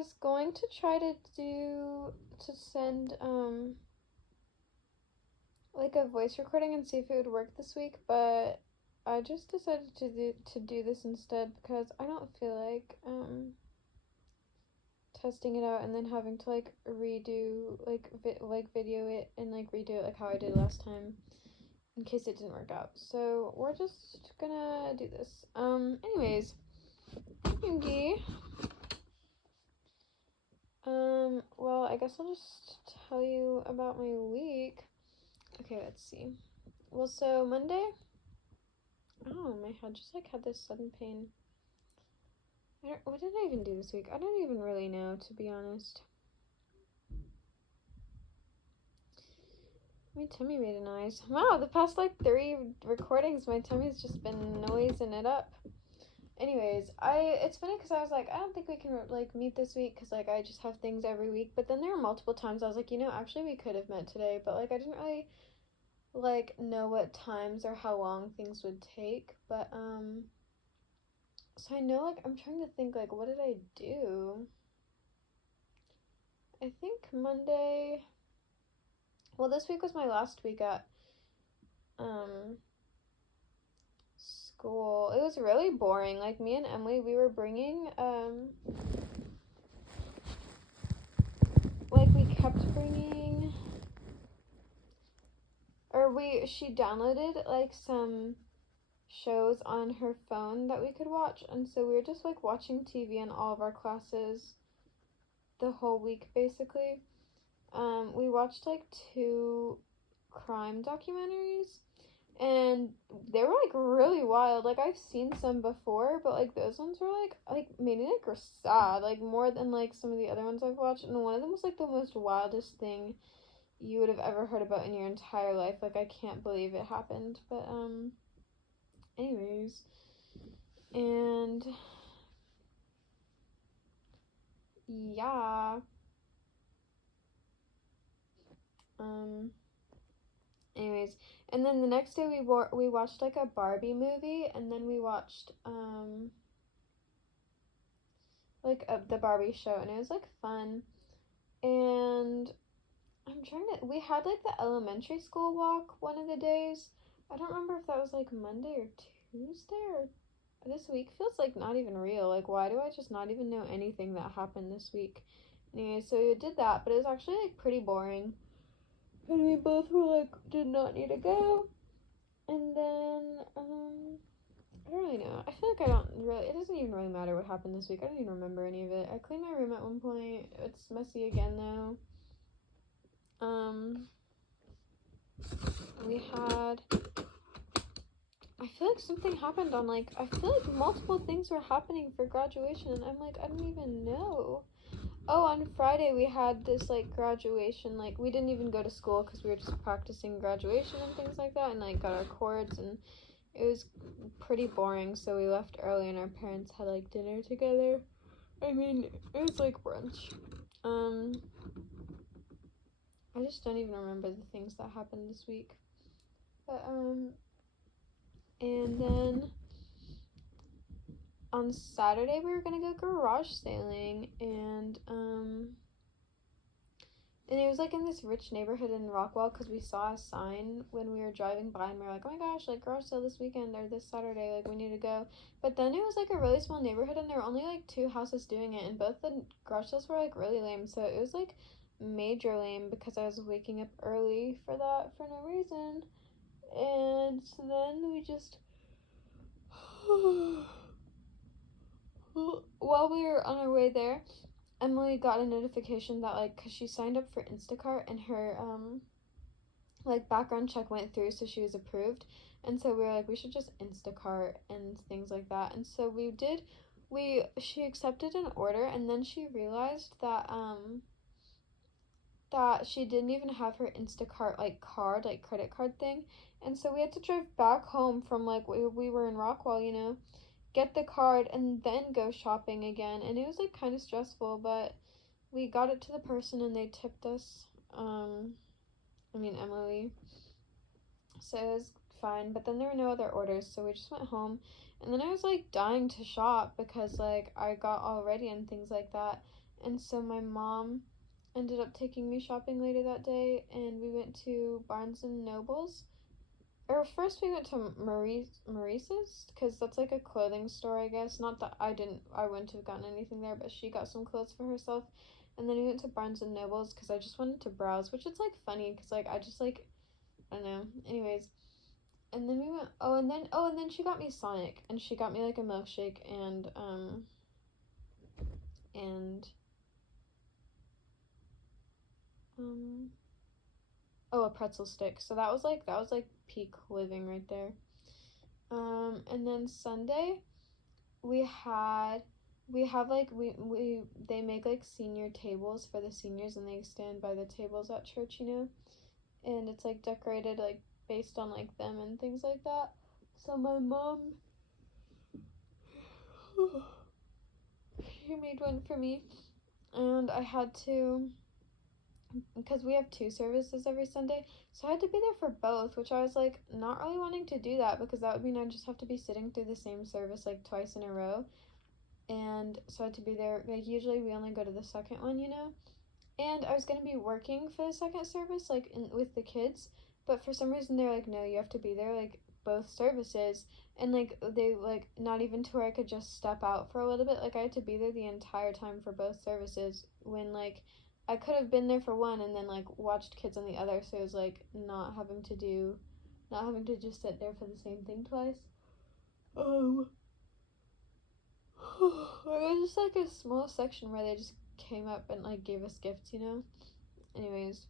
was going to try to send like a voice recording and see if it would work this week, but I just decided to do this instead because I don't feel like testing it out and then having to like redo like video it and like redo it like how I did last time in case it didn't work out. So we're just gonna do this. Anyways, Yoongi. Well, I guess I'll just tell you about my week. Okay, let's see. Well, so Monday, oh, my head just like had this sudden pain. What did I even do this week? I don't even really know, to be honest. My tummy made a noise. Wow, the past like 3 recordings, my tummy's just been noising it up. Anyways, it's funny because I was like, I don't think we can like meet this week because like I just have things every week. But then there were multiple times I was like, actually we could have met today, but like I didn't really like know what times or how long things would take. But so I know like I'm trying to think like what did I do? I think Monday. Well, this week was my last week at school. It was really boring. Like me and Emily, we were bringing like we kept bringing, or she downloaded like some shows on her phone that we could watch, and so we were just like watching TV in all of our classes the whole week basically. We watched like 2 crime documentaries, and they were like really wild. Like I've seen some before, but like those ones were like made me like sad, like more than like some of the other ones I've watched. And one of them was like the most wildest thing you would have ever heard about in your entire life. Like I can't believe it happened. But anyways, and yeah. Anyways, and then the next day we watched like a Barbie movie, and then we watched like the Barbie show, and it was like fun. And we had like the elementary school walk one of the days. I don't remember if that was like Monday or Tuesday, or this week feels like not even real. Like why do I just not even know anything that happened this week? Anyway, so we did that, but it was actually like pretty boring. And we both were like, did not need to go. And then, I don't really know. I feel like it doesn't even really matter what happened this week. I don't even remember any of it. I cleaned my room at one point. It's messy again though. I feel like something happened on like, I feel like multiple things were happening for graduation, and I'm like, I don't even know. Oh, on Friday we had this like graduation, like we didn't even go to school because we were just practicing graduation and things like that, and like got our cords, and it was pretty boring, so we left early and our parents had like dinner together. I mean, it was like brunch. I just don't even remember the things that happened this week. But and then on Saturday we were gonna go garage sailing, and it was like in this rich neighborhood in Rockwell because we saw a sign when we were driving by, and we were like, oh my gosh, like garage sale this weekend or this Saturday, like we need to go. But then it was like a really small neighborhood, and there were only like 2 houses doing it, and both the garage sales were like really lame. So it was like major lame because I was waking up early for that for no reason. And so then we just while we were on our way there, Emily got a notification that like, cause she signed up for Instacart and her like background check went through, so she was approved. And so we were like, we should just Instacart and things like that. And so we did. She accepted an order, and then she realized that she didn't even have her Instacart like card, like credit card thing. And so we had to drive back home from like we were in Rockwell, get the card and then go shopping again. And it was like kind of stressful, but we got it to the person and they tipped us. Emily. So it was fine, but then there were no other orders, so we just went home. And then I was like dying to shop because like I got all ready and things like that. And so my mom ended up taking me shopping later that day, and we went to Barnes and Noble's. Or first we went to Maurice's, because that's like a clothing store, I guess. Not that I wouldn't have gotten anything there, but she got some clothes for herself. And then we went to Barnes and Noble's because I just wanted to browse, which is like funny because like I just like, I don't know. Anyways, and then we went. And then she got me Sonic, and she got me like a milkshake and um oh, a pretzel stick. So that was like peak living right there. And then Sunday we had we have like we they make like senior tables for the seniors, and they stand by the tables at church, and it's like decorated like based on like them and things like that. So my mom she made one for me, and I had to, because we have two services every Sunday, so I had to be there for both, which I was like not really wanting to do that because that would mean I'd just have to be sitting through the same service like twice in a row. And so I had to be there. Like usually we only go to the second one, And I was gonna be working for the second service, like with the kids, but for some reason they're like, no, you have to be there like both services, and like they like not even to where I could just step out for a little bit. Like I had to be there the entire time for both services when like I could have been there for one and then like watched kids on the other. So it was like not having to just sit there for the same thing twice. Um, it was just like a small section where they just came up and like gave us gifts. Anyways,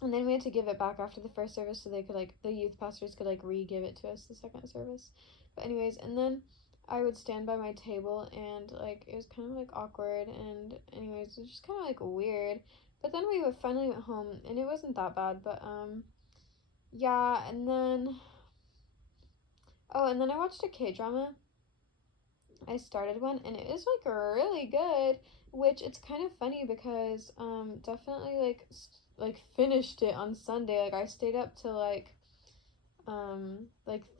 and then we had to give it back after the first service so they could like the youth pastors could like re-give it to us the second service. But anyways, and then I would stand by my table, and like it was kind of like awkward, and anyways, it was just kind of like weird. But then we finally went home, and it wasn't that bad. But yeah, and then I watched a K-drama. I started one, and it is like really good, which it's kind of funny because definitely like finished it on Sunday. Like I stayed up till like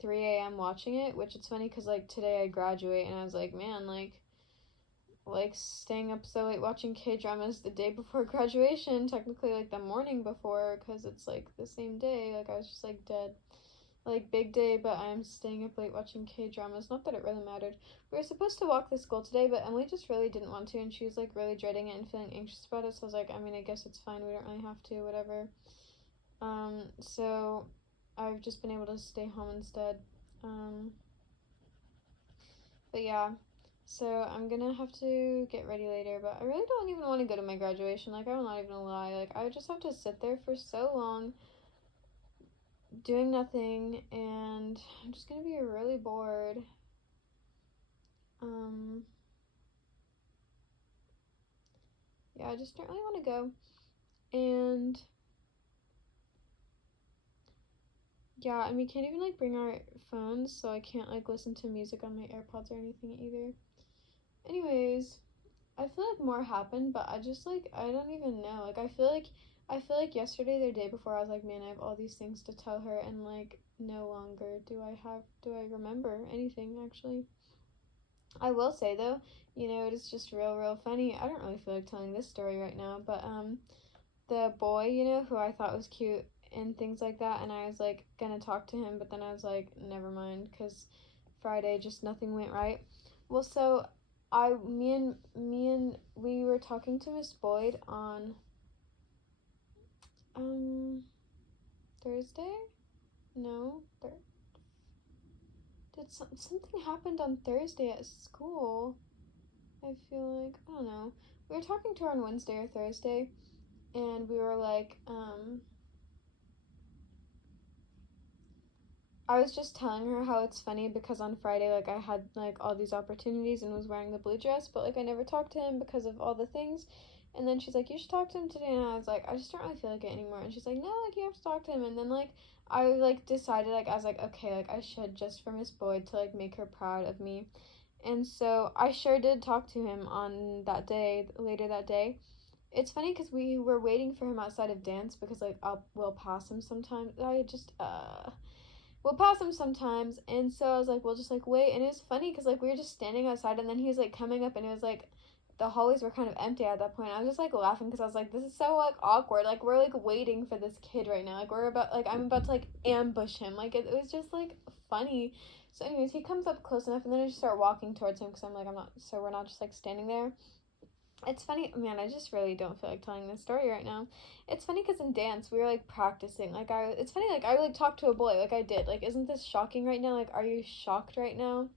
3 a.m. watching it, which it's funny because like today I graduate, and I was like, man, like staying up so late watching K-dramas the day before graduation, technically like the morning before, because it's like the same day. Like I was just like dead. Like big day, but I'm staying up late watching K-dramas. Not that it really mattered. We were supposed to walk to school today, but Emily just really didn't want to, and she was like really dreading it and feeling anxious about it. So I was like, I mean, I guess it's fine. We don't really have to, whatever. So I've just been able to stay home instead. But yeah, so I'm gonna have to get ready later. But I really don't even want to go to my graduation. Like I'm not even gonna lie. Like I would just have to sit there for so long doing nothing, and I'm just gonna be really bored. Yeah, I just don't really want to go. And yeah, and we can't even like bring our phones, so I can't like listen to music on my AirPods or anything either. Anyways, I feel like more happened, but I just like I don't even know. Like I feel like yesterday, the day before, I was like, man, I have all these things to tell her, and like no longer do I remember anything actually. I will say though, it is just real funny. I don't really feel like telling this story right now, but the boy, who I thought was cute and things like that, and I was like gonna talk to him, but then I was like, never mind, because Friday just nothing went right. Well, so we were talking to Miss Boyd on Thursday. No, something happened on Thursday at school. I feel like I don't know. We were talking to her on Wednesday or Thursday, and we were like, I was just telling her how it's funny because on Friday, like, I had, like, all these opportunities and was wearing the blue dress, but, like, I never talked to him because of all the things. And then she's like, you should talk to him today. And I was like, I just don't really feel like it anymore. And she's like, no, like, you have to talk to him. And then, like, I, like, decided, like, I was like, okay, like, I should just for Miss Boyd to, like, make her proud of me. And so I sure did talk to him on that day, later that day. It's funny because we were waiting for him outside of dance because, like, we'll pass him sometimes. We'll pass him sometimes, and so I was like, we'll just like wait. And it was funny because like we were just standing outside, and then he was like coming up, and it was like the hallways were kind of empty at that point. I was just like laughing because I was like, this is so like awkward. Like we're like waiting for this kid right now. Like we're about like I'm about to like ambush him. Like it was just like funny. So anyways, he comes up close enough, and then I just start walking towards him because I'm like I'm not. So we're not just like standing there. It's funny, man. I just really don't feel like telling this story right now. It's funny because in dance we were like practicing. It's funny. Like I like talked to a boy. Like I did. Like isn't this shocking right now? Like are you shocked right now?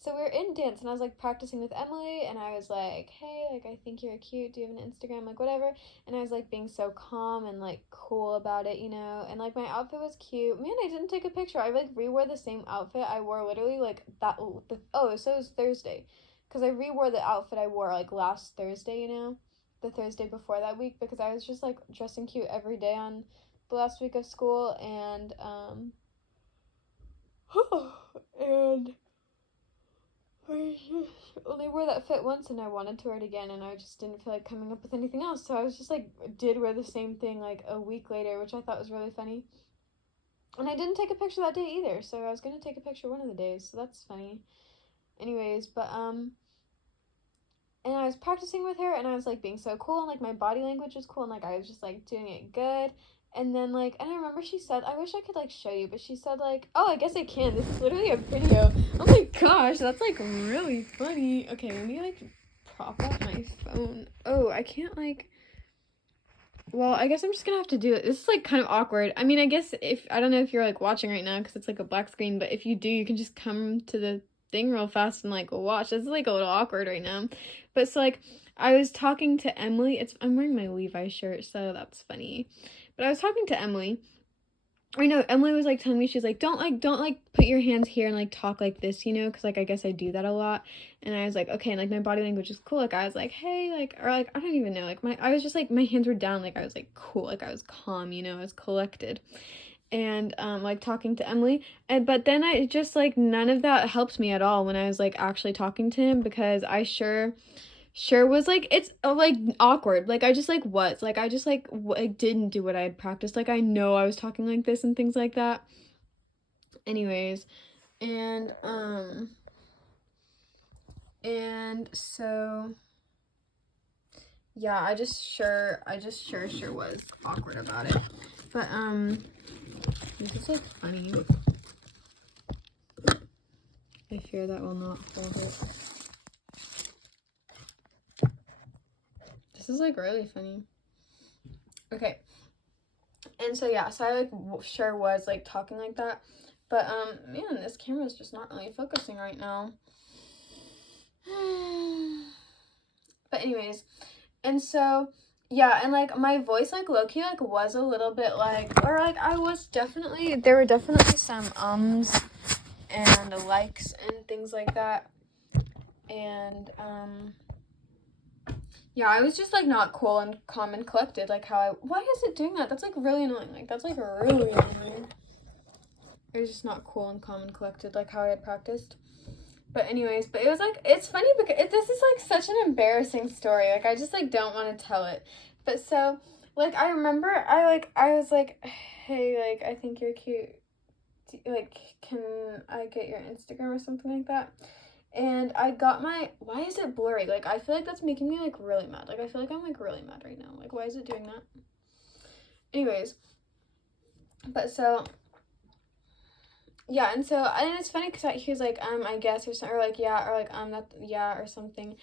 So we were in dance, and I was like practicing with Emily, and I was like, hey, like I think you're cute. Do you have an Instagram? Like whatever. And I was like being so calm and like cool about it, you know. And like my outfit was cute. Man, I didn't take a picture. I like rewore the same outfit I wore literally like that. So it was Thursday, because I rewore the outfit I wore like last Thursday, you know, the Thursday before that week, because I was just like dressing cute every day on the last week of school, and and I just only wore that fit once, and I wanted to wear it again, and I just didn't feel like coming up with anything else, so I was just like did wear the same thing like a week later, which I thought was really funny. And I didn't take a picture that day either, so I was gonna take a picture one of the days, so that's funny. Anyways, but and I was practicing with her, and I was like being so cool, and like my body language was cool, and like I was just like doing it good. And then like, and I remember she said, I wish I could like show you, but she said like, oh, I guess I can. This is literally a video. Oh my gosh, that's like really funny. Okay, let me like prop up my phone. Oh, I can't like. Well, I guess I'm just gonna have to do it. This is like kind of awkward. I mean, I guess if I don't know if you're like watching right now because it's like a black screen, but if you do, you can just come to the thing real fast and like watch. This is like a little awkward right now. But so like I was talking to Emily. I'm wearing my Levi shirt, so that's funny. But I was talking to Emily. I know Emily was like telling me, she's like, don't like put your hands here and like talk like this, you know, because like I guess I do that a lot. And I was like, okay, and like my body language is cool. Like I was like, hey, like, or like I don't even know, like I was just like my hands were down, like I was like cool, like I was calm, you know, I was collected. And like talking to Emily, but then I just like none of that helped me at all when I was like actually talking to him, because I sure was like it's like awkward, like I just like was like I just like didn't do what I had practiced, like I know I was talking like this and things like that. Anyways, and so yeah, I just sure was awkward about it. But this is like funny. I fear that will not hold it. This is like really funny. Okay. And so yeah, so I like sure was like talking like that. But man, this camera is just not really focusing right now. But anyways, and so yeah, and like my voice like low-key like was a little bit like, or like there were definitely some and likes and things like that. And yeah, I was just like not cool and calm and collected, like why is it doing that? That's like really annoying. Like that's like really annoying. It was just not cool and calm and collected like how I had practiced. But anyways, but it was like, it's funny because this is like such an embarrassing story. Like I just like don't want to tell it. But so like I remember I was like, hey, like I think you're cute. Like can I get your Instagram or something like that? And I got why is it blurry? Like I feel like that's making me like really mad. Like I feel like I'm like really mad right now. Like why is it doing that? Anyways, but so yeah, and it's funny because he was like, I guess, or something, or like, yeah, or like, that, yeah, or something.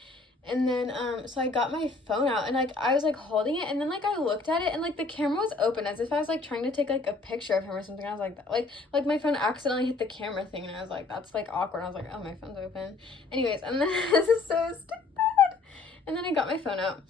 And then, so I got my phone out, and like, I was like holding it, and then like, I looked at it, and like, the camera was open, as if I was like trying to take like a picture of him or something. I was like my phone accidentally hit the camera thing, and I was like, that's like awkward. I was like, oh, my phone's open. Anyways, and then, this is so stupid. And then I got my phone out,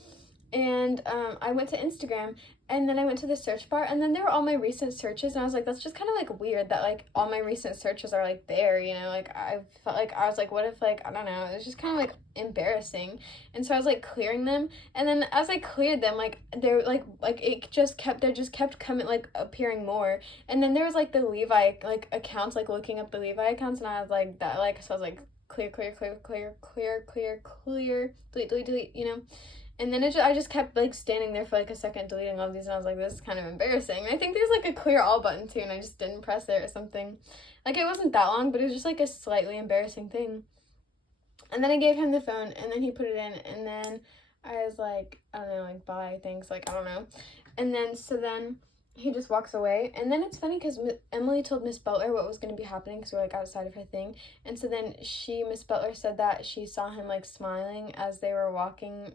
and I went to Instagram, and then I went to the search bar, and then there were all my recent searches, and I was like, that's just kind of like weird that like all my recent searches are like there, you know, like I felt like I was like, what if like, I don't know, it was just kind of like embarrassing. And so I was like clearing them, and then as I cleared them, like they're like it just kept coming, like appearing more. And then there was like the Levi like accounts, like looking up the Levi accounts, and I was like that, like, so I was like clear, delete, you know. And then I just kept like standing there for like a second deleting all of these, and I was like, this is kind of embarrassing. I think there's like a clear all button too, and I just didn't press it or something. Like it wasn't that long, but it was just like a slightly embarrassing thing. And then I gave him the phone, and then he put it in, and then I was like, I don't know, like, bye, thanks, like, I don't know. And then, so then he just walks away. And then it's funny because Emily told Miss Butler what was going to be happening because we're, like, outside of her thing. And so then Miss Butler said that she saw him, like, smiling as they were walking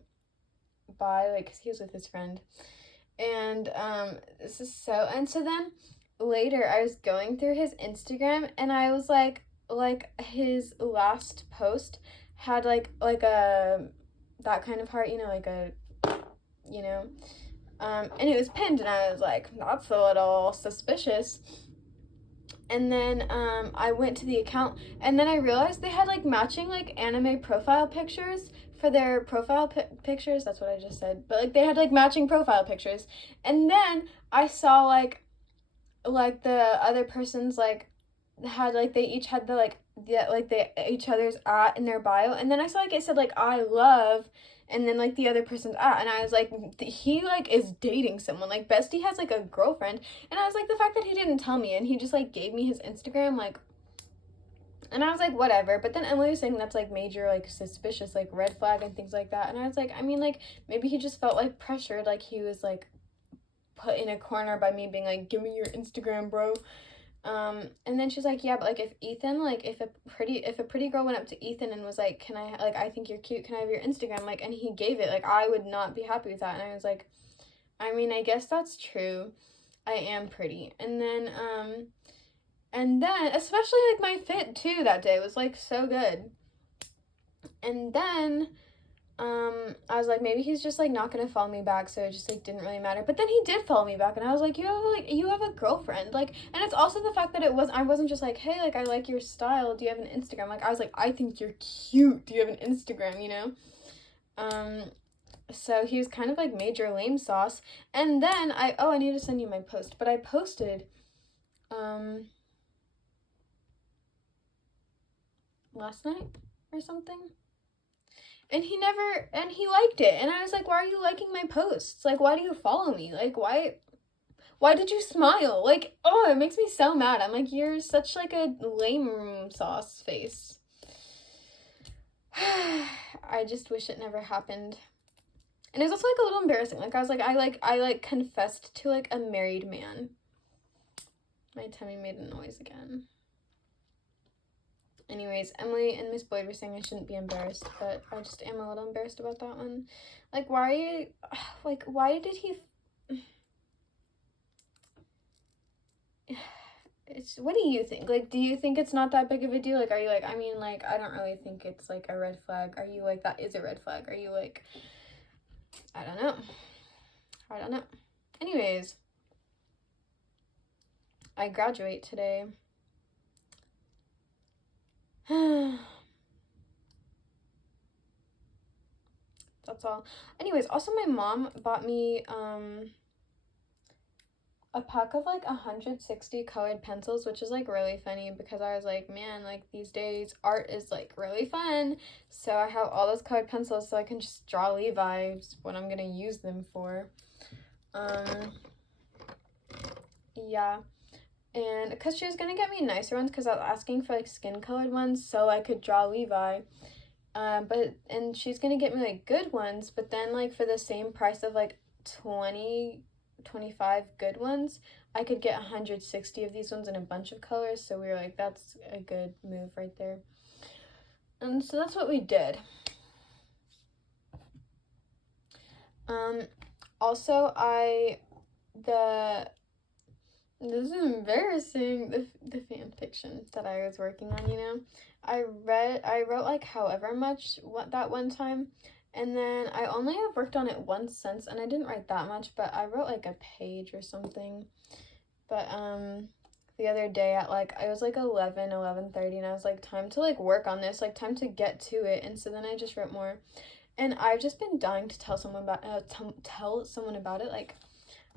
by, like, because he was with his friend. And, this is so, and so then later I was going through his Instagram, and I was like, his last post had like a that kind of heart, you know, like a, you know, and it was pinned, and I was like, that's a little suspicious. And then I went to the account, and then I realized they had like matching like anime profile pictures for their profile pictures. That's what I just said, but like they had like matching profile pictures. And then I saw like the other person's like had like they each had the they each other's at in their bio, and then I saw like it said like I love, and then like the other person's at, and I was like, he like is dating someone, like Bestie has like a girlfriend. And I was like, the fact that he didn't tell me and he just like gave me his Instagram, like, and I was like, whatever. But then Emily was saying that's like major like suspicious, like red flag and things like that. And I was like, I mean, like maybe he just felt like pressured, like he was like put in a corner by me being like, give me your Instagram, bro. And then she's like, yeah, but like if Ethan, like if a pretty girl went up to Ethan and was like, can I, like, I think you're cute, can I have your Instagram, like, and he gave it, like, I would not be happy with that. And I was like, I mean, I guess that's true, I am pretty. And then especially like my fit too that day was like so good. And then I was like, maybe he's just like not gonna follow me back, so it just like didn't really matter. But then he did follow me back, and I was like, you have a girlfriend, like. And it's also the fact that I wasn't just like, hey, like I like your style, do you have an Instagram? Like I was like, I think you're cute, do you have an Instagram, you know? So he was kind of like major lame sauce. And then I need to send you my post, but I posted last night or something. And he liked it. And I was like, why are you liking my posts? Like, why do you follow me? Like, why did you smile? Like, oh, it makes me so mad. I'm like, you're such like a lame sauce face. I just wish it never happened. And it was also like a little embarrassing. Like I was like, I confessed to like a married man. My tummy made a noise again. Anyways, Emily and Miss Boyd were saying I shouldn't be embarrassed, but I just am a little embarrassed about that one. Like, why did he... what do you think? Like, do you think it's not that big of a deal? Like, are you like, I mean, like, I don't really think it's, like, a red flag. Are you like, that is a red flag? Are you like, I don't know. Anyways, I graduate today. That's all. Anyways, also my mom bought me a pack of like 160 colored pencils, which is like really funny because I was like, man, like these days art is like really fun. So I have all those colored pencils so I can just draw Levi's, what I'm gonna use them for. Yeah. And because she was gonna get me nicer ones because I was asking for like skin colored ones so I could draw Levi. And she's gonna get me like good ones, but then like for the same price of like 25 good ones, I could get 160 of these ones in a bunch of colors. So we were like, that's a good move right there. And so that's what we did. Also this is embarrassing, the fan fiction that I was working on, you know. I wrote like however much that one time, and then I only have worked on it once since, and I didn't write that much, but I wrote like a page or something. But the other day at like, it was like 11:30, and I was like, time to like work on this, like time to get to it. And so then I just wrote more, and I've just been dying to tell someone about it. Like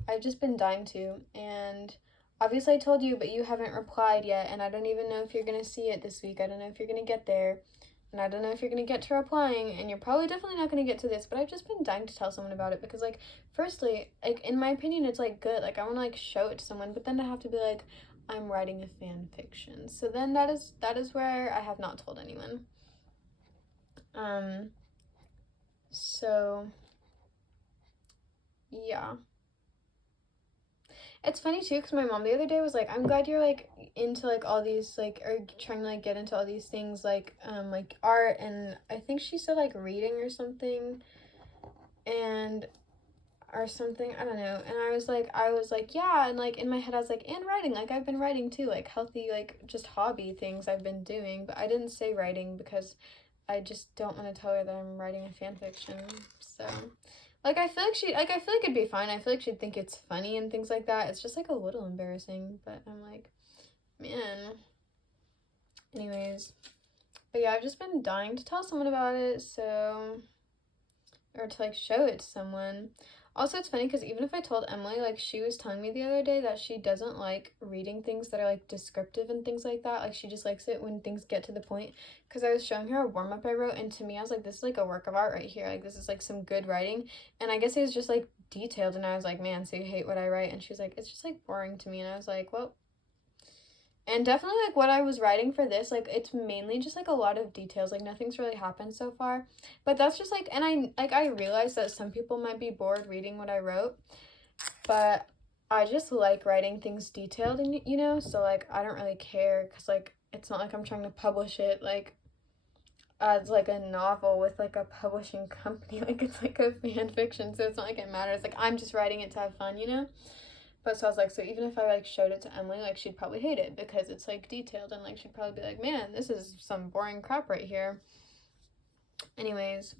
I've just been dying to. And obviously I told you, but you haven't replied yet, and I don't even know if you're gonna see it this week. I don't know if you're gonna get there, and I don't know if you're gonna get to replying, and you're probably definitely not gonna get to this, but I've just been dying to tell someone about it because, like, firstly, like, in my opinion, it's, like, good. Like, I wanna, like, show it to someone, but then to have to be like, I'm writing a fan fiction. So then that is where I have not told anyone. So yeah. It's funny too, because my mom the other day was like, I'm glad you're like into like all these like, or trying to like get into all these things like art, and I think she said like reading or something, and or something, I don't know. And I was like yeah, and like in my head I was like, and writing, like I've been writing too, like healthy, like just hobby things I've been doing, but I didn't say writing because I just don't want to tell her that I'm writing a fan fiction. So like I feel like it'd be fine. I feel like she'd think it's funny and things like that. It's just like a little embarrassing, but I'm like, man. Anyways, but yeah, I've just been dying to tell someone about it, so, or to like show it to someone. Also, it's funny because even if I told Emily, like she was telling me the other day that she doesn't like reading things that are like descriptive and things like that. Like she just likes it when things get to the point. Because I was showing her a warm up I wrote, and to me, I was like, this is like a work of art right here. Like this is like some good writing. And I guess it was just like detailed, and I was like, man, so you hate what I write? And she was like, it's just like boring to me. And I was like, well, and definitely like what I was writing for this, like it's mainly just like a lot of details, like nothing's really happened so far, but that's just like, and I realized that some people might be bored reading what I wrote, but I just like writing things detailed, and you know, so like I don't really care, because like it's not like I'm trying to publish it like as like a novel with like a publishing company, like it's like a fan fiction, so it's not like it matters, like I'm just writing it to have fun, you know. But so I was like, so even if I like showed it to Emily, like she'd probably hate it because it's like detailed, and like she'd probably be like, man, this is some boring crap right here. Anyways,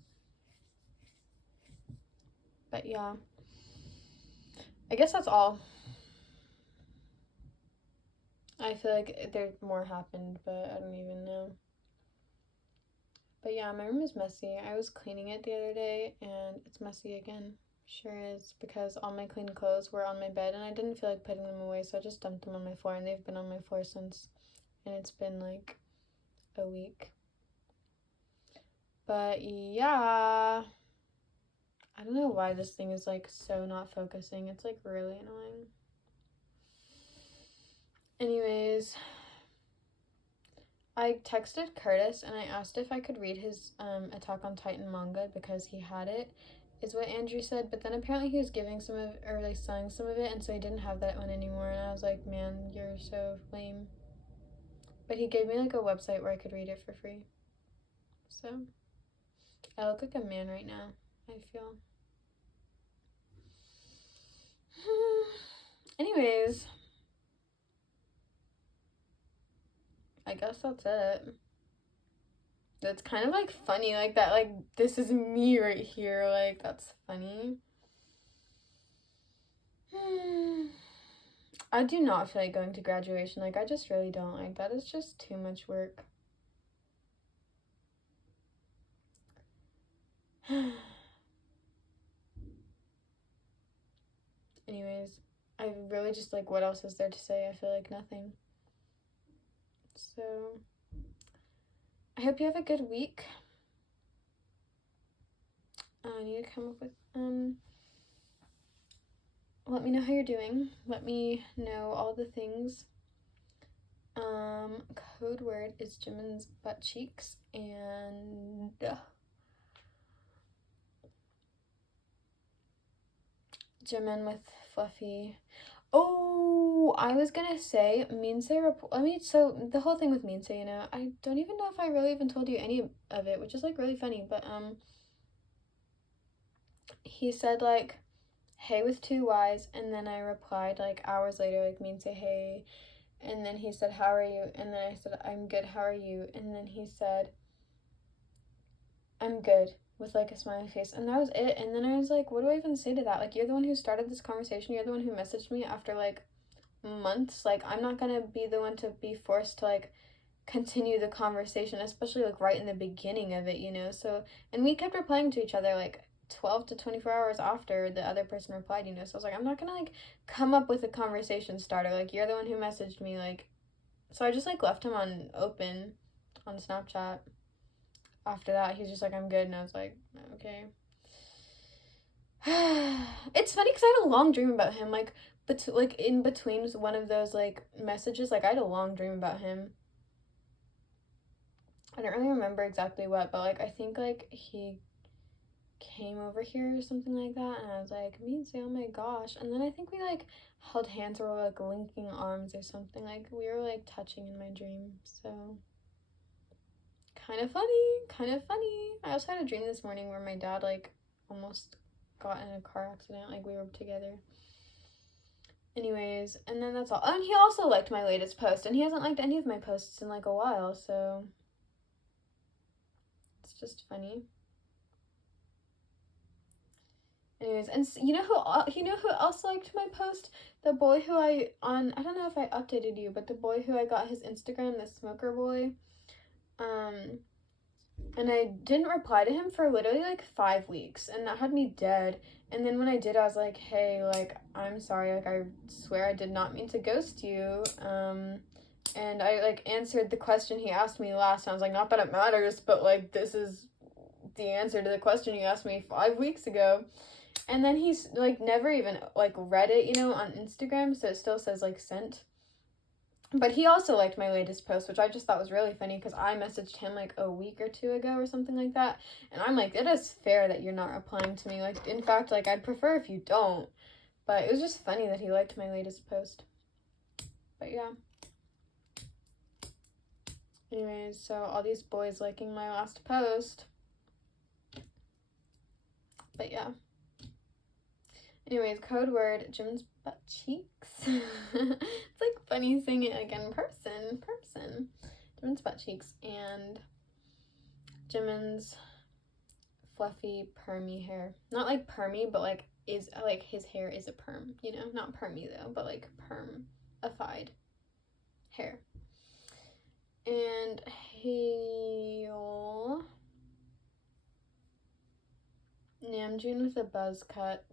but yeah, I guess that's all. I feel like there's more happened, but I don't even know. But yeah, my room is messy. I was cleaning it the other day and it's messy again. Sure is, because all my clean clothes were on my bed and I didn't feel like putting them away, so I just dumped them on my floor, and they've been on my floor since, and it's been like a week. But yeah, I don't know why this thing is like so not focusing. It's like really annoying. Anyways, I texted Curtis and I asked if I could read his Attack on Titan manga because he had it, is what Andrew said. But then apparently he was giving some of, or like selling some of it, and so he didn't have that one anymore. And I was like, man, you're so lame. But he gave me like a website where I could read it for free. So I look like a man right now, I feel. Anyways, I guess that's it. That's kind of like funny, like that, like this is me right here, like that's funny. I do not feel like going to graduation, like I just really don't, like that is just too much work. Anyways, I really just like, what else is there to say? I feel like nothing. So I hope you have a good week. I need to come up with let me know how you're doing. Let me know all the things. Code word is Jimin's butt cheeks, and Jimin with fluffy. Oh, I was gonna say so the whole thing with Minsei, you know, I don't even know if I really even told you any of it, which is like really funny, but he said like, hey with two Y's, and then I replied like hours later, like Minsei, hey, and then he said, how are you? And then I said, I'm good, how are you? And then he said, I'm good, with like a smiley face, and that was it. And then I was like, what do I even say to that? Like, you're the one who started this conversation, you're the one who messaged me after like months. Like, I'm not gonna be the one to be forced to like continue the conversation, especially like right in the beginning of it, you know. So, and we kept replying to each other like 12 to 24 hours after the other person replied, you know. So I was like, I'm not gonna like come up with a conversation starter, like you're the one who messaged me, like. So I just like left him on open on Snapchat. After that, he's just like, I'm good, and I was like, okay. It's funny because I had a long dream about him, like, like in between one of those like messages, like I had a long dream about him. I don't really remember exactly what, but like I think like he came over here or something like that, and I was like, me too, oh my gosh. And then I think we like held hands or were like linking arms or something, like we were like touching in my dream. So kind of funny. I also had a dream this morning where my dad like almost got in a car accident, like we were together. Anyways, and then that's all. Oh, and he also liked my latest post, and he hasn't liked any of my posts in like a while, so it's just funny. Anyways, and you know who else liked my post? The boy who I don't know if I updated you, but the boy who I got his Instagram, the smoker boy. And I didn't reply to him for literally like 5 weeks, and that had me dead. And then when I did, I was like, hey, like, I'm sorry, like, I swear I did not mean to ghost you. And I like answered the question he asked me last, and I was like, not that it matters, but like, this is the answer to the question you asked me 5 weeks ago. And then he's like never even like read it, you know, on Instagram, so it still says like sent. But he also liked my latest post, which I just thought was really funny because I messaged him like a week or 2 ago or something like that. And I'm like, it is fair that you're not replying to me. Like, in fact, like, I'd prefer if you don't. But it was just funny that he liked my latest post. But yeah. Anyways, so all these boys liking my last post. But yeah. Anyways, code word, Jimin's butt cheeks. It's like funny saying it like in person. Jimin's butt cheeks and Jimin's fluffy permy hair. Not like permy, but like is like his hair is a perm, you know? Not permy though, but like perm-ified hair. And Hail Namjoon with a buzz cut.